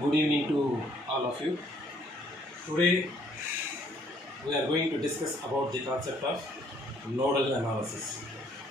Good evening to all of you. Today we are going to discuss about the concept of nodal analysis.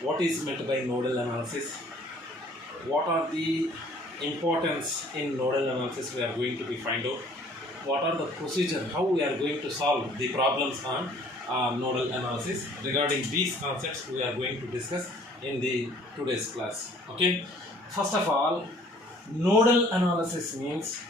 What is meant by nodal analysis? What are the importance in nodal analysis we are going to be find out? What are the procedure, how we are going to solve the problems on nodal analysis? Regarding these concepts we are going to discuss in the today's class. Okay. First of all, nodal analysis means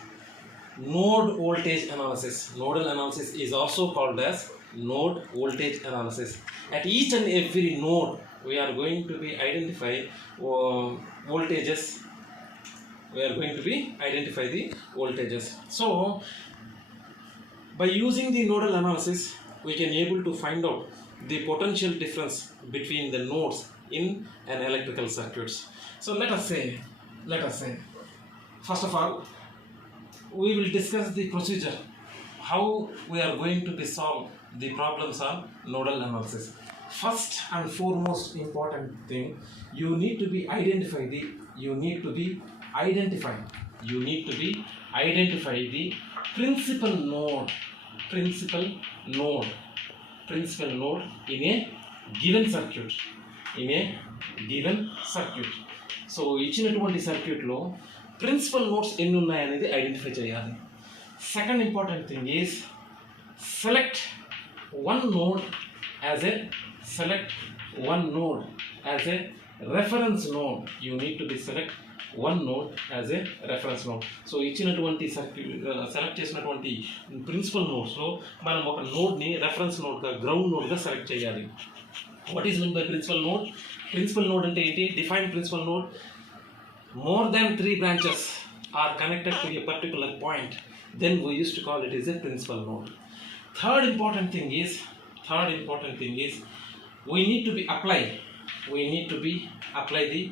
node voltage analysis. Nodal analysis is also called as node voltage analysis. At each and every node we are going to be identify voltages. We are going to be identify the voltages. So by using the nodal analysis we can able to find out the potential difference between the nodes in an electrical circuits. So let us say first of all we will discuss the procedure, how we are going to be solve the problems on nodal analysis. First and foremost important thing, you need to be identify the principal node in a given circuit. So ఇచ్చినటువంటి సర్క్యూట్లో principal nodes ఎన్ని ఉన్నాయనేది identify చేయాలి. Second important thing is select one node as a reference node. You need to be select one node as a reference node. So ఇచ్చినటువంటి select చేసినటువంటి principal నోడ్స్లో మనం ఒక నోడ్ని రెఫరెన్స్ నోడ్గా, గ్రౌండ్ నోడ్గా సెలెక్ట్ చేయాలి. What is mean by principal node? Principal node అంటే ఏంటి? Define principal node: more than 3 branches are connected to a particular point, then we used to call it as a principal node. Third important thing is we need to be apply the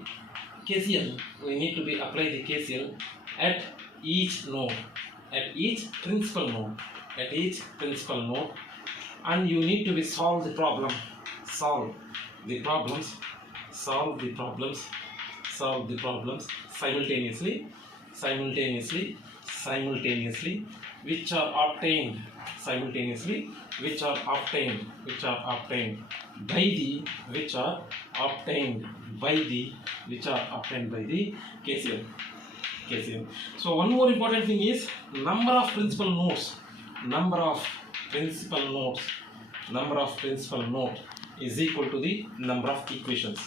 KCL. At each principal node, and you need to be solve the problems simultaneously, which are obtained by the KCL. So one more important thing is number of principal nodes is equal to the number of equations.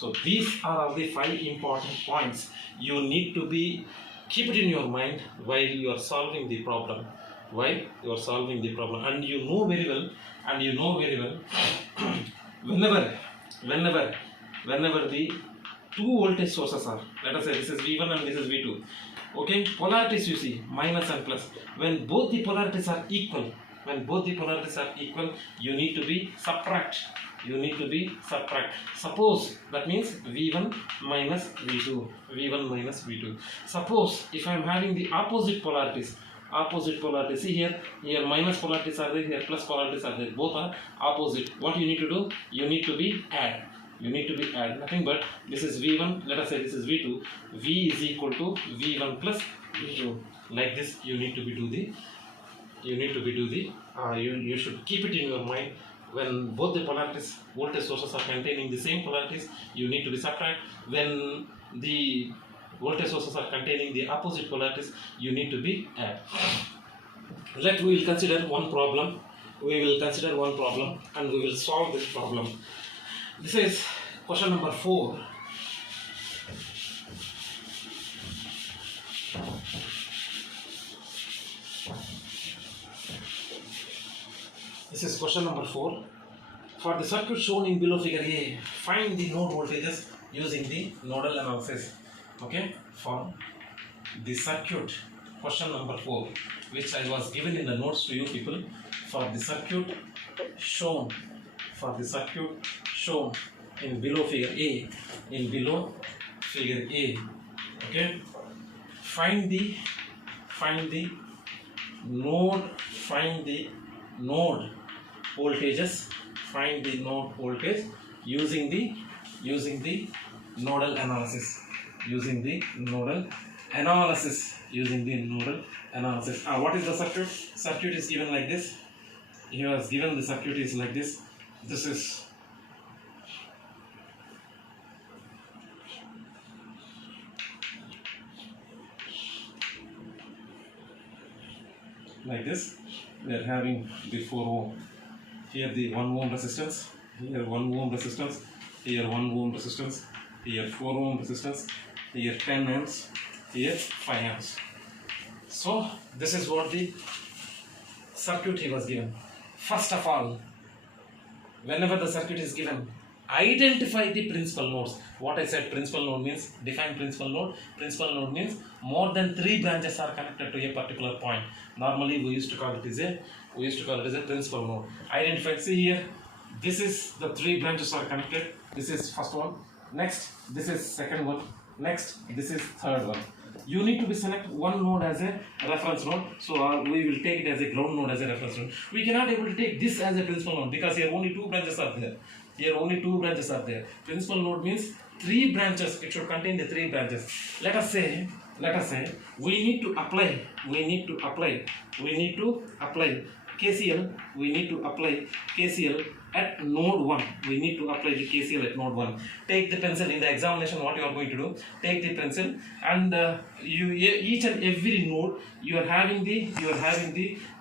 So these are all the 5 important points you need to be keep it in your mind while you are solving the problem. And you know very well whenever the two voltage sources are, let us say this is V1 and this is V2, okay, polarities you see minus and plus. When both the polarities are equal, you need to be subtract. Suppose that means V1 minus V2. Suppose if I am having the opposite polarities, see here minus polarities are there, here plus polarities are there, both are opposite. What you need to do? You need to be add. Nothing but this is V1, let us say this is V2. V is equal to V1 plus V2. Like this you need to be do the you should keep it in your mind. When both the polarities, voltage sources are containing the same polarities, you need to be subtract. When the voltage sources are containing the opposite polarities, you need to be add. We will consider one problem and we will solve this problem. This is question number 4. This is question number 4. For the circuit shown in below figure A, find the node voltages using the nodal analysis. Okay, for the circuit, question number 4, which I was given in the notes to you people. For the circuit shown in below figure A, okay, find the node voltages, using the nodal analysis. using the nodal analysis. Using the nodal analysis. What is the circuit? Circuit is given like this. He was given the circuit is like this. This is like this. We are having the 4 ohm. Here the 1 ohm resistance. Here 1 ohm resistance. Here 1 ohm resistance. Here 4 ohm resistance. Here 10 amps. Here 5 amps. So this is what the circuit he was given. First of all, whenever the circuit is given, identify the principal nodes. What I said, principal node means define principal node. Principal node means more than 3 branches are connected to a particular point. Normally we used to call it as a principal node. Identify. See here, this is the 3 branches are connected. This is first one. Next, this is second one. Next, this is third one. You need to be select one node as a reference node. So we will take it as a ground node as a reference node. We cannot able to take this as a principal node because here only 2 branches are there. Here only 2 branches are there. Principal node means 3 branches. It should contain the 3 branches. Let us say we need to apply KCL. We need to apply KCL at node 1. We need to apply the KCL at node 1. Take the pencil. In the examination, what you are going to do, take the pencil and each and every node you are having the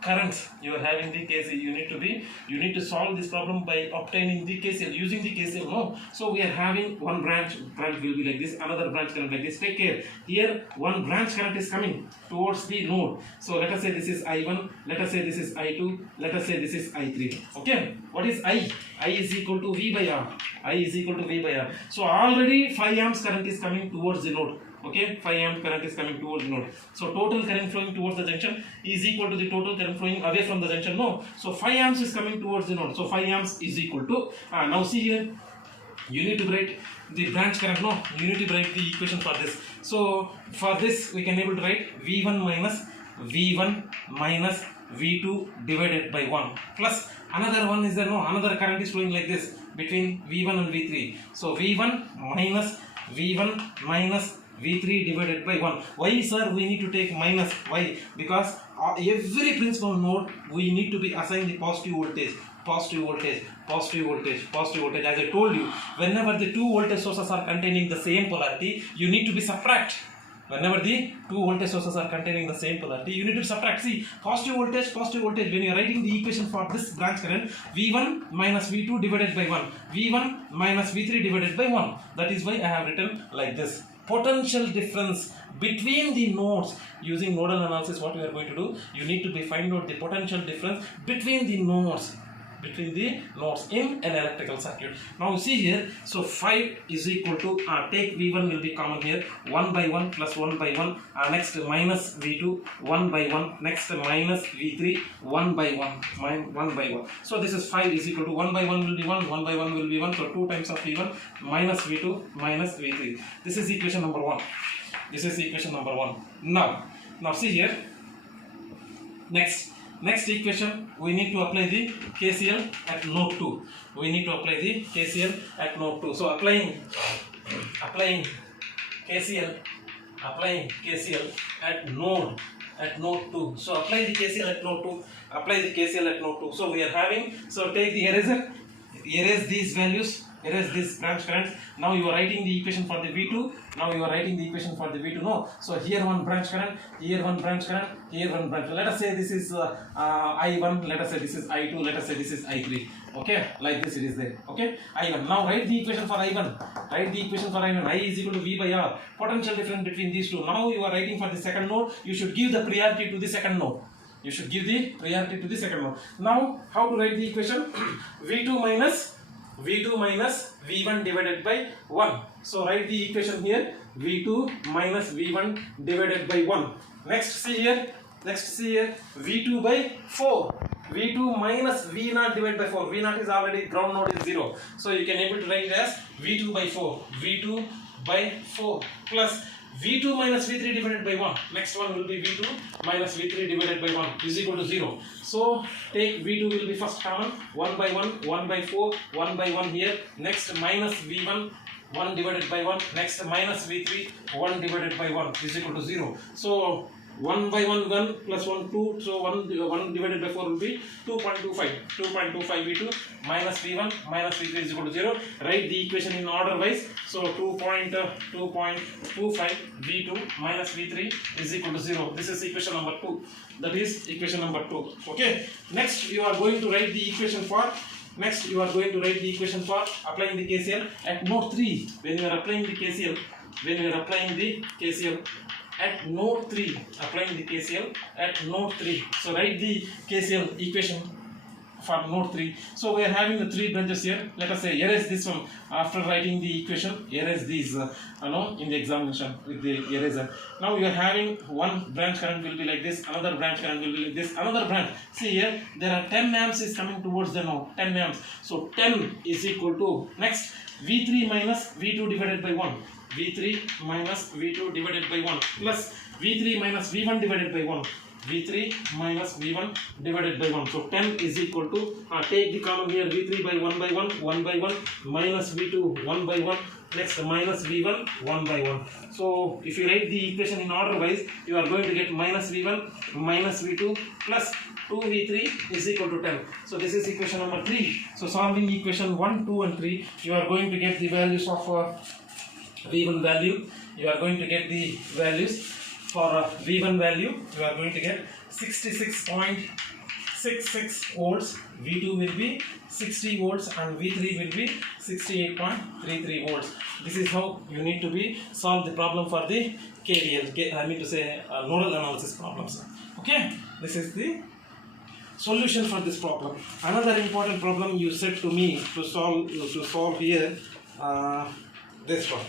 currents, you are having the KCL. You need to solve this problem by obtaining the KCL, using the KCL. No, so we are having one branch will be like this, another branch current like this. Take care. Here one branch current is coming towards the node. So let us say this is I1, let us say this is I2, let us say this is I3. Okay, what is I? I is equal to V by R. I is equal to V by R. So already 5 amps current is coming towards the node. Okay, 5 amp current is coming towards the node. So total current flowing towards the junction is equal to the total current flowing away from the junction. No, so 5 amps is coming towards the node. So 5 amps is equal to now see here, you need to write the branch current. No, you need to write the equation for this. So for this we can able to write V1 minus V2 divided by 1 plus another one is there. No, another current is flowing like this between V1 and V3. So V1 minus V3 divided by 1. Why, sir, we need to take minus? Why? Because every principal node we need to be assigned the positive voltage. As I told you, whenever the 2 voltage sources are containing the same polarity, you need to be subtract. Whenever the 2 voltage sources are containing the same polarity, you need to subtract. See, positive voltage. When you are writing the equation for this branch current, V1 minus V2 divided by 1, V1 minus V3 divided by 1. That is why I have written like this. Potential difference between the nodes. Using nodal analysis, what we are going to do, you need to find out the potential difference between the nodes in an electrical circuit. Now see here, so 5 is equal to take V1 will be common here, 1 by 1 plus 1 by 1, next minus V2 1 by 1, next minus V3 1 by 1. So this is 5 is equal to 1 by 1 will be 1 by 1 will be 1, so 2 times of V1 minus V2 minus V3. This is equation number 1. Now see here, next equation, we need to apply the KCL at node 2. So applying KCL at node 2. So apply the KCL at node 2. So we are having, so take the eraser, erase these values, erase this branch current. Now you are writing the equation for the V2. No, so here one branch current, here one branch current, here one branch. Let us say this is I1, let us say this is I2, let us say this is I3. Okay, like this it is there. Okay, I1. Now write the equation for I1. I is equal to V by R. Potential difference between these two. Now you are writing for the second node. You should give the priority to the second node. Now how to write the equation? V2 minus V1 divided by 1. So write the equation here, V2 minus V1 divided by 1. Next see here, V2 by 4. V2 minus V0 divided by 4. V0 is already ground node is 0. So you can able to write it as V2 by 4 plus V2 minus V3 divided by 1. Next one will be V2 minus V3 divided by 1 is equal to 0. So take V2 will be first common, 1 by 1, 1 by 4, 1 by 1 here. Next minus V1 1 divided by 1. Next minus V3, 1 divided by 1 is equal to 0. So 1 by 1, 1 plus 1, 2. So 1 divided by 4 will be 2.25. 2.25 V2 minus V1 minus V3 is equal to 0. Write the equation in order wise. So 2.25 V2 minus V3 is equal to 0. This is equation number 2. That is equation number 2. Okay. Next you are going to write the equation for applying the KCL at node 3. When you are applying the KCL, at node 3, applying the KCL at node 3. So write the KCL equation for node 3. So we are having the 3 branches here. Let us say erase this one after writing the equation. Erase these in the examination with the eraser. Now you are having one branch current will be like this, another branch current will be like this, another branch. See here, there are 10 amps is coming towards the node, 10 amps. So 10 is equal to, next, V3 minus V2 divided by 1. V3 minus V2 divided by 1 plus V3 minus V1 divided by 1. V3 minus V1 divided by 1. So 10 is equal to, take the common here, V3 by 1 by 1, 1 by 1, minus V2 1 by 1, next minus V1 1 by 1. So if you write the equation in order wise, you are going to get minus V1 minus V2 plus 2V3 is equal to 10. So this is equation number 3. So solving equation 1, 2 and 3, you are going to get the values of V1 value. You are going to get the values for V1 value. You are going to get 66.66 volts. V2 will be 60 volts and V3 will be 68.33 volts. This is how you need to be solve the problem for the KVL. I mean to say nodal analysis problems. Okay, this is the solution for this problem. Another important problem you said to me to solve here, this one.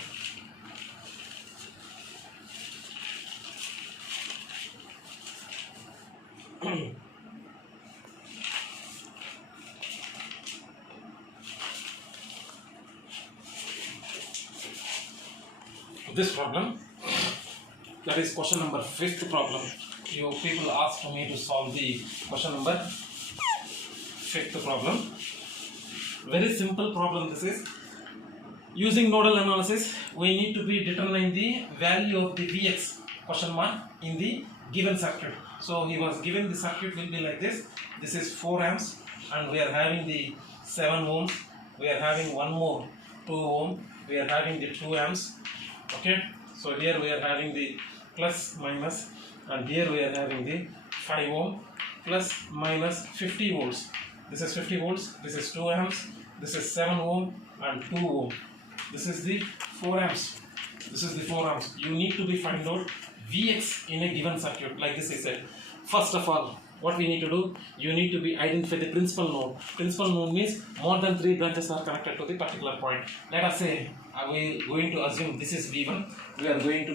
This problem, that is question number 5th problem. You people asked me to solve the question number 5th problem. Very simple problem this is. Using nodal analysis, we need to be determine the value of the Vx question mark in the given circuit. So he was given the circuit will be like this. This is 4 amps and we are having the 7 ohms. We are having one more 2 ohm. We are having the 2 amps. Okay. So here we are having the plus minus and here we are having the 5 ohm plus minus 50 volts. This is 50 volts. This is 2 amps. This is 7 ohm and 2 ohm. This is the 4 amps. This is the 4 amps. You need to be find out Vx in a given circuit, like this I said. First of all, what we need to do, you need to be identify the principal node. Principal node means more than 3 branches are connected to the particular point. Let us say, we are going to assume this is V1. We are going to